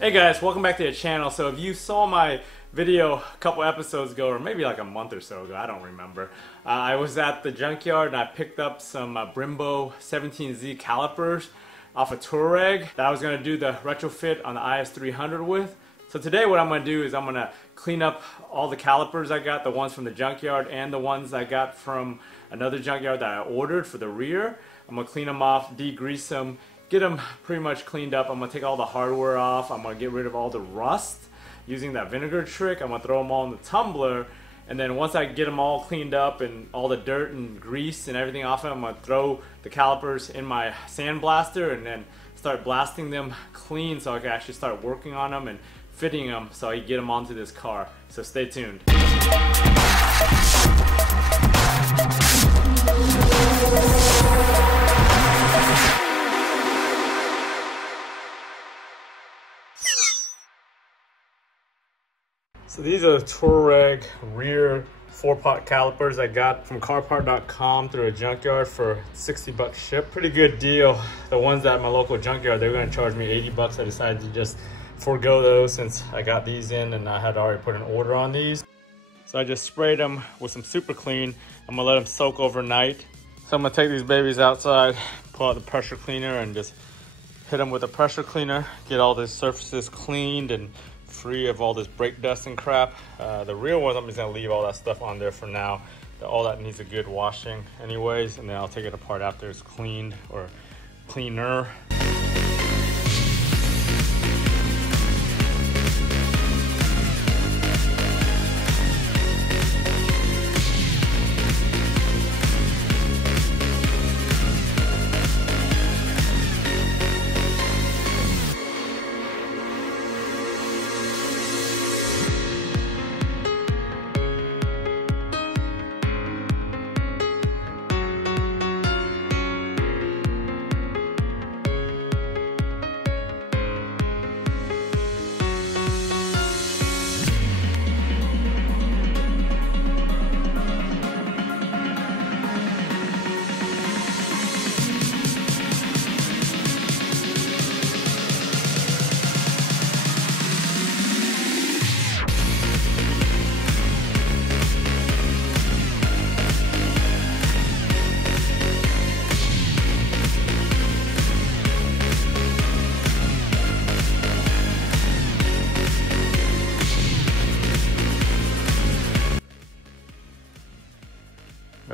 Hey guys, welcome back to the channel. So if you saw my video a couple episodes ago, or maybe like a month or so ago, I don't remember. I was at the junkyard and I picked up some Brembo 17Z calipers off a Touareg that I was going to do the retrofit on the IS300 with. So today what I'm going to do is I'm going to clean up all the calipers I got, the ones from the junkyard and the ones I got from another junkyard that I ordered for the rear. I'm going to clean them off, degrease them, get them pretty much cleaned up. I'm going to take all the hardware off. I'm going to get rid of all the rust using that vinegar trick. I'm going to throw them all in the tumbler. And then once I get them all cleaned up and all the dirt and grease and everything off of them, I'm going to throw the calipers in my sandblaster and then start blasting them clean so I can actually start working on them and fitting them so I can get them onto this car. So stay tuned. So these are the Touareg rear 4-pot calipers I got from carpart.com through a junkyard for 60 bucks ship. Pretty good deal. The ones at my local junkyard, they were going to charge me 80 bucks. I decided to just forego those since I got these in and I had already put an order on these. So I just sprayed them with some super clean. I'm going to let them soak overnight. So I'm going to take these babies outside, pull out the pressure cleaner and just hit them with a pressure cleaner, get all these surfaces cleaned and free of all this brake dust and crap. The real ones, I'm just gonna leave all that stuff on there for now. All that needs a good washing anyways, and then I'll take it apart after it's cleaned or cleaner.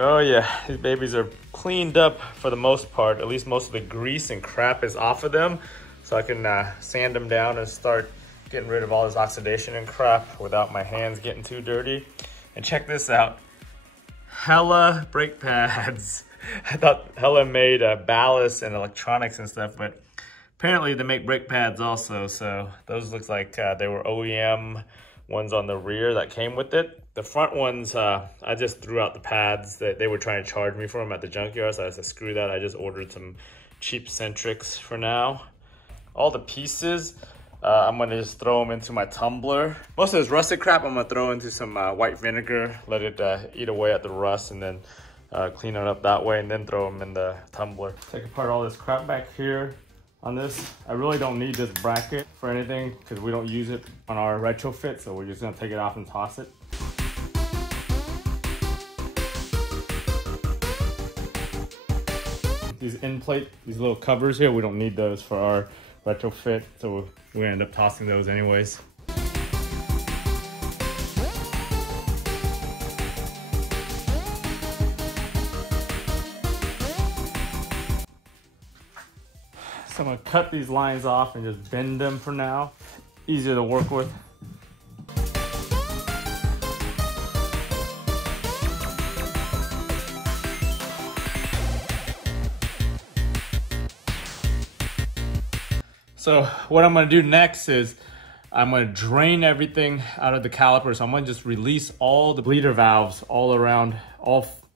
Oh yeah, these babies are cleaned up for the most part. At least most of the grease and crap is off of them. So I can sand them down and start getting rid of all this oxidation and crap without my hands getting too dirty. And check this out. Hella brake pads. I thought Hella made ballast and electronics and stuff, but apparently they make brake pads also. So those look like they were OEM ones on the rear that came with it. The front ones, I just threw out the pads that they were trying to charge me for them at the junkyard, so I said, screw that. I just ordered some cheap Centrics for now. All the pieces, I'm gonna just throw them into my tumbler. Most of this rusted crap, I'm gonna throw into some white vinegar, let it eat away at the rust, and then clean it up that way, and then throw them in the tumbler. Take apart all this crap back here. On this, I really don't need this bracket for anything because we don't use it on our retrofit, so we're just gonna take it off and toss it. These end plate, these little covers here, we don't need those for our retrofit, so we end up tossing those anyways. So I'm gonna cut these lines off and just bend them for now. Easier to work with. So what I'm gonna do next is I'm gonna drain everything out of the caliper. So I'm gonna just release all the bleeder valves all around.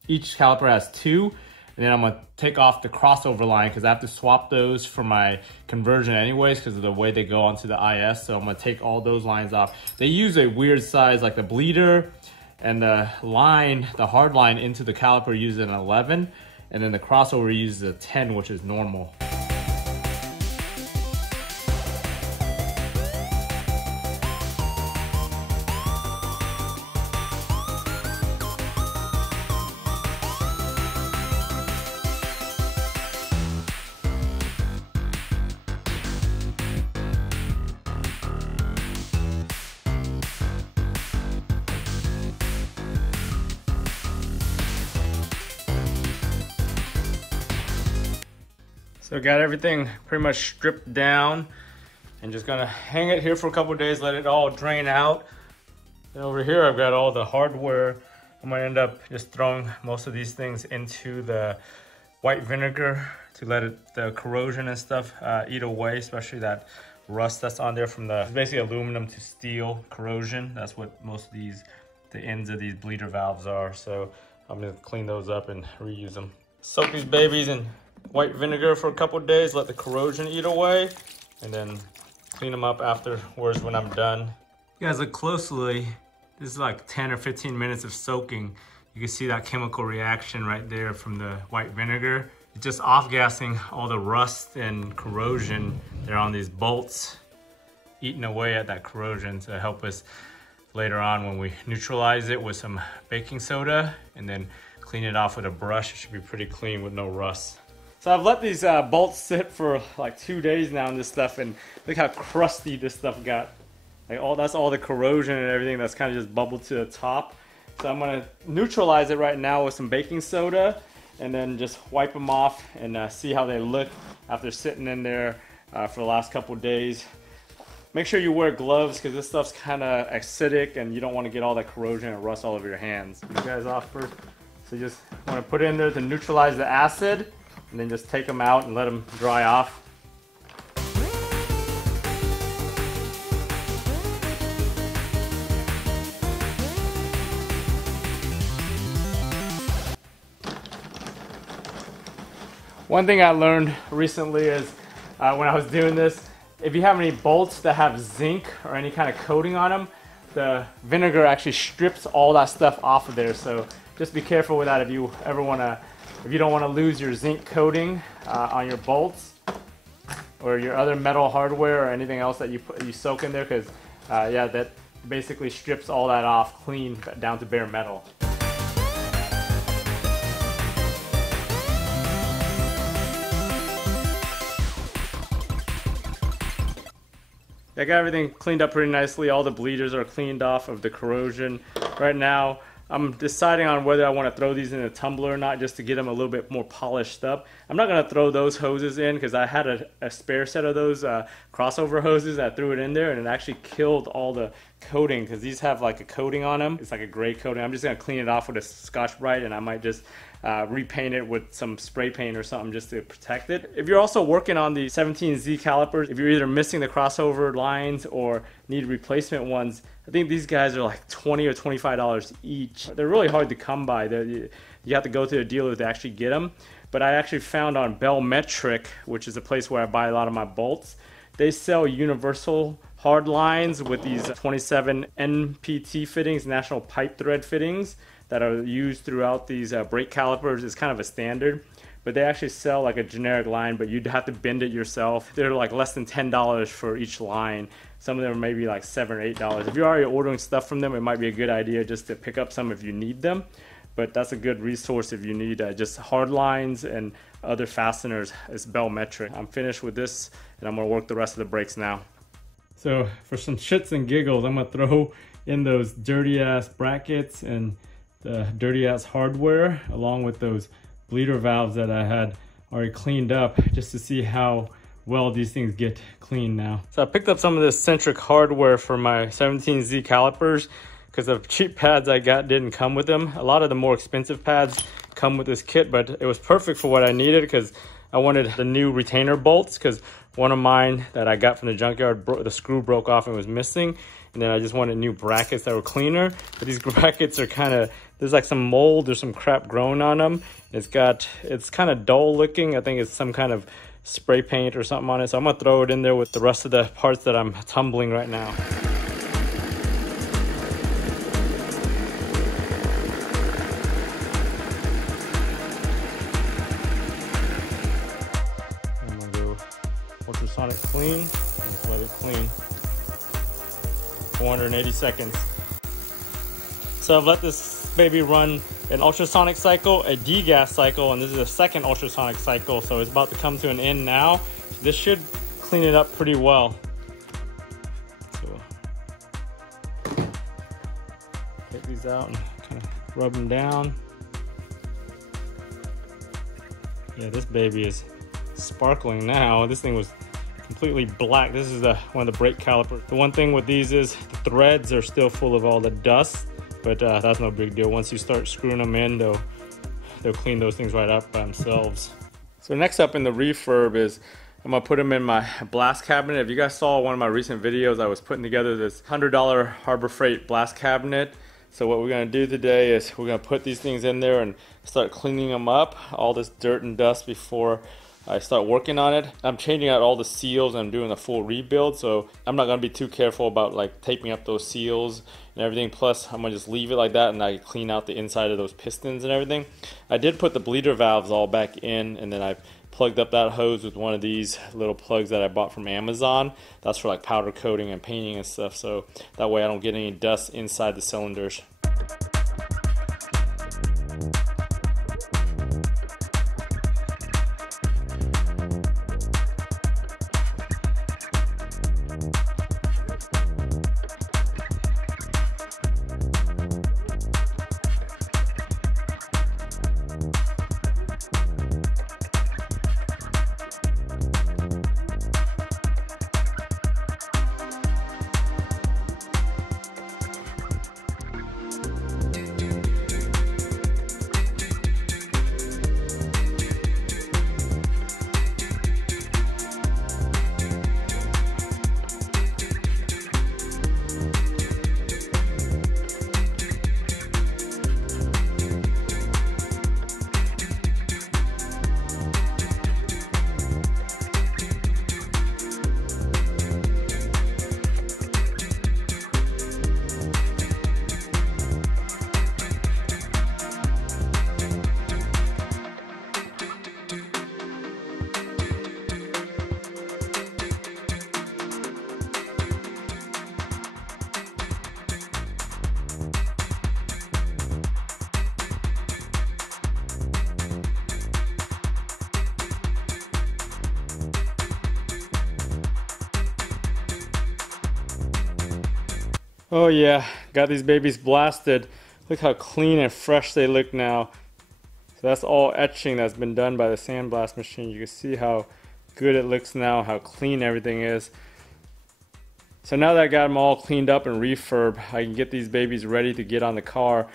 Each caliper has 2. And then I'm gonna take off the crossover line because I have to swap those for my conversion anyways because of the way they go onto the IS. So I'm gonna take all those lines off. They use a weird size, like the bleeder and the line, the hard line into the caliper uses an 11. And then the crossover uses a 10, which is normal. So got everything pretty much stripped down and just gonna hang it here for a couple of days, let it all drain out. And over here I've got all the hardware. I'm gonna end up just throwing most of these things into the white vinegar to let the corrosion and stuff eat away, especially that rust that's on there from it's basically aluminum to steel corrosion. That's what most of the ends of these bleeder valves are. So I'm gonna clean those up and reuse them. Soak these babies in white vinegar for a couple of days, let the corrosion eat away, and then clean them up afterwards when I'm done. You guys look closely. This is like 10 or 15 minutes of soaking. You can see that chemical reaction right there from the white vinegar. It's just off-gassing all the rust and corrosion there on these bolts, eating away at that corrosion to help us later on when we neutralize it with some baking soda and then clean it off with a brush. It should be pretty clean with no rust. So I've let these bolts sit for like 2 days now in this stuff, and look how crusty this stuff got. Like that's all the corrosion and everything that's kind of just bubbled to the top. So I'm gonna neutralize it right now with some baking soda and then just wipe them off and see how they look after sitting in there for the last couple days. Make sure you wear gloves because this stuff's kind of acidic and you don't want to get all that corrosion and rust all over your hands. You guys off first. So you just want to put it in there to neutralize the acid and then just take them out and let them dry off. One thing I learned recently is when I was doing this, if you have any bolts that have zinc or any kind of coating on them, the vinegar actually strips all that stuff off of there. So just be careful with that if you don't want to lose your zinc coating on your bolts or your other metal hardware or anything else that you soak in there, because yeah, that basically strips all that off clean down to bare metal. I got everything cleaned up pretty nicely. All the bleeders are cleaned off of the corrosion. Right now, I'm deciding on whether I want to throw these in a tumbler or not, just to get them a little bit more polished up. I'm not going to throw those hoses in because I had a spare set of those crossover hoses. I threw it in there and it actually killed all the coating because these have like a coating on them. It's like a gray coating. I'm just going to clean it off with a Scotch-Brite, and I might just repaint it with some spray paint or something just to protect it. If you're also working on the 17Z calipers, if you're either missing the crossover lines or need replacement ones, I think these guys are like $20 or $25 each. They're really hard to come by. You have to go to a dealer to actually get them. But I actually found on Bellmetric, which is a place where I buy a lot of my bolts, they sell universal hard lines with these 27 NPT fittings, national pipe thread fittings, that are used throughout these brake calipers. It's kind of a standard, but they actually sell like a generic line, but you'd have to bend it yourself. They're like less than $10 for each line. Some of them are maybe like $7 or $8. If you're already ordering stuff from them, it might be a good idea just to pick up some if you need them. But that's a good resource if you need just hard lines and other fasteners. It's Bellmetric. I'm finished with this, and I'm gonna work the rest of the brakes now. So for some shits and giggles, I'm gonna throw in those dirty ass brackets and the dirty ass hardware along with those bleeder valves that I had already cleaned up, just to see how well these things get clean now. So I picked up some of this centric hardware for my 17Z calipers because the cheap pads I got didn't come with them. A lot of the more expensive pads come with this kit, but it was perfect for what I needed because I wanted the new retainer bolts, because one of mine that I got from the junkyard, the screw broke off and was missing. And then I just wanted new brackets that were cleaner. But these brackets are kind of, there's like some mold or some crap growing on them. It's kind of dull looking. I think it's some kind of spray paint or something on it. So I'm gonna throw it in there with the rest of the parts that I'm tumbling right now. I'm gonna go ultrasonic clean and just let it clean. 480 seconds. So I've let this baby run an ultrasonic cycle, a degas cycle, and this is a second ultrasonic cycle, so it's about to come to an end now. This should clean it up pretty well. So take these out and kind of rub them down. Yeah, this baby is sparkling now. This thing was completely black. This is one of the brake calipers. The one thing with these is the threads are still full of all the dust, but that's no big deal. Once you start screwing them in, they'll clean those things right up by themselves. So next up in the refurb is I'm gonna put them in my blast cabinet. If you guys saw one of my recent videos, I was putting together this $100 Harbor Freight blast cabinet. So what we're gonna do today is we're gonna put these things in there and start cleaning them up, all this dirt and dust before I start working on it. I'm changing out all the seals and I'm doing a full rebuild, so I'm not gonna be too careful about like taping up those seals and everything. Plus I'm gonna just leave it like that and I clean out the inside of those pistons and everything. I did put the bleeder valves all back in, and then I've plugged up that hose with one of these little plugs that I bought from Amazon. That's for like powder coating and painting and stuff, so that way I don't get any dust inside the cylinders. Oh yeah, got these babies blasted. Look how clean and fresh they look now. So that's all etching that's been done by the sandblast machine. You can see how good it looks now, how clean everything is. So now that I got them all cleaned up and refurb, I can get these babies ready to get on the car.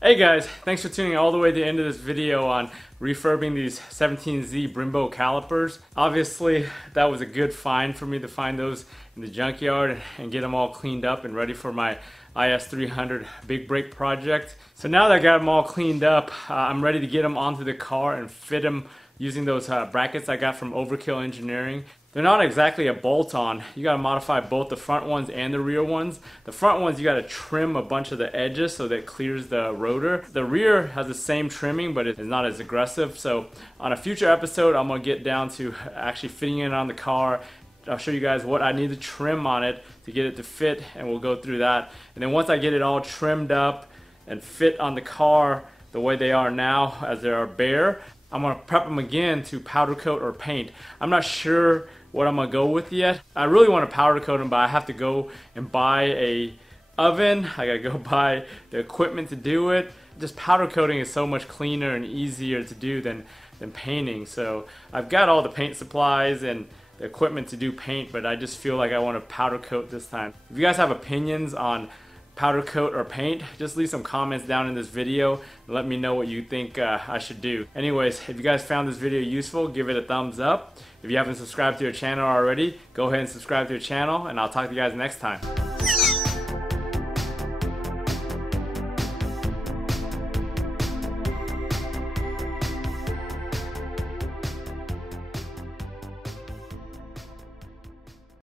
Hey guys, thanks for tuning all the way to the end of this video on refurbing these 17Z Brembo calipers. Obviously, that was a good find for me to find those in the junkyard and get them all cleaned up and ready for my IS300 big brake project. So now that I got them all cleaned up, I'm ready to get them onto the car and fit them using those brackets I got from Overkill Engineering. They're not exactly a bolt-on. You gotta modify both the front ones and the rear ones. The front ones you gotta trim a bunch of the edges so that it clears the rotor. The rear has the same trimming, but it's not as aggressive. So on a future episode, I'm gonna get down to actually fitting it on the car. I'll show you guys what I need to trim on it to get it to fit, and we'll go through that. And then once I get it all trimmed up and fit on the car the way they are now as they are bare, I'm gonna prep them again to powder coat or paint. I'm not sure what I'm gonna go with yet. I really want to powder coat them, but I have to go and buy a oven. I gotta go buy the equipment to do it. Just powder coating is so much cleaner and easier to do than painting. So I've got all the paint supplies and the equipment to do paint, but I just feel like I want to powder coat this time. If you guys have opinions on powder coat or paint, just leave some comments down in this video and let me know what you think I should do. Anyways, if you guys found this video useful, give it a thumbs up. If you haven't subscribed to your channel already, go ahead and subscribe to your channel, and I'll talk to you guys next time.